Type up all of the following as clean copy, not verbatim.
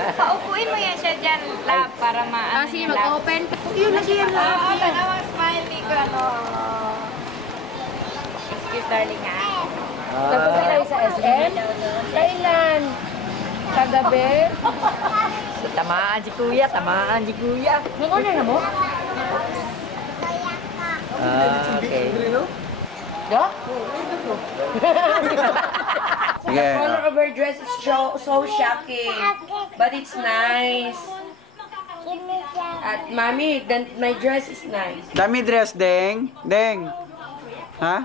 Paupuin mo yan siya dyan, lab, para maano. Sige, mag-open. Yun, lagi yan lang. Oo, tanawang smiley ko, ano. Excuse, darling, ha? Tapos tayo sa SM? Kailan? Kagabi? Tamaan si kuya, tamaan si kuya. Mag-order na mo? Okay. Yeah? Sige. The color of her dress is so shocking. But it's nice. At mommy, my dress is nice. Dami dress, Deng. Deng. Ha?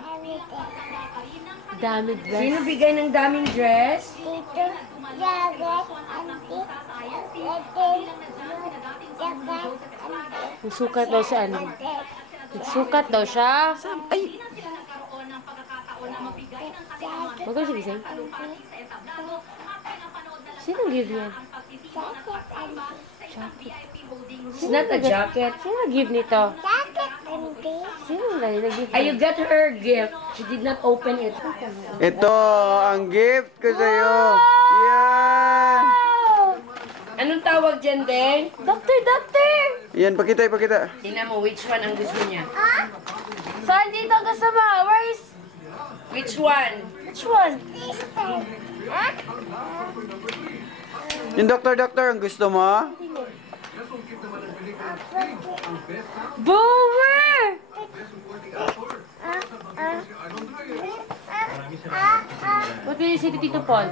Dami dress. Sino bigay ng daming dress? Sukat daw siya, ano? Sukat daw siya. Ay! Magkano siya gising? Sino give yan? Jacket. It's not a jacket. Sino give nito? Sino nag-give? You got her gift. She did not open it. Ito ang gift ko sa'yo. Yan. Anong tawag dyan, Deng? Doctor! Yan, pakita, pakita. Tingnan mo, which one ang gusto niya? Saan dito kasama? Where is... Which one? Which one? Yung doktor, ang gusto mo? Bower! What will you say to Tito Paul?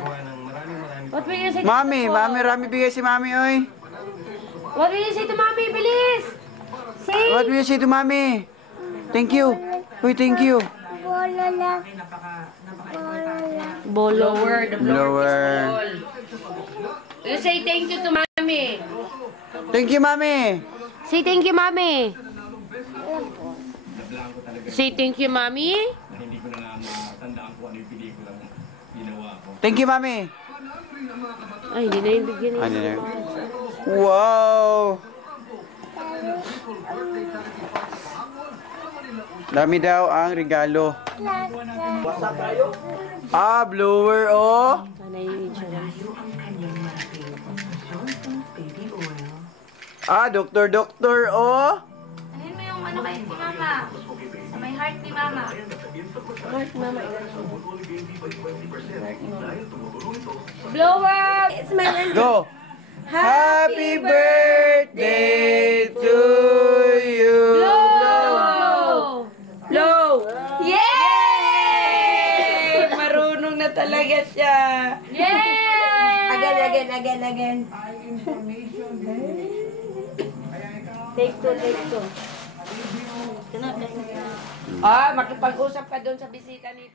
What will you say to Mami, Tito Paul? rami bigay si Mami, oy. What will you say to Mommy? Bilis! Say! What will you say to Mami? Thank you. Uy, thank you. Blower. The blower is Blower. ball. You say thank you to Mommy. Thank you, Mami. Say thank you, Mommy. Say thank you, Mommy. Thank you, Mami. Ay, hindi na yung bigyan Ano na? Wow! Dami daw ang regalo. Ah, blower, oh. Sana yung insurance. Ah, doktor, oh. Ahin mo yung ano kay si Mama. Sa may heart ni Mama. Mark, Mama. Blower! Go. Happy birthday to you. Blow! Blow! Yay! Marunong na talaga siya. Yay! Again. Take two. Ah, makipag-usap ka doon sa bisita ni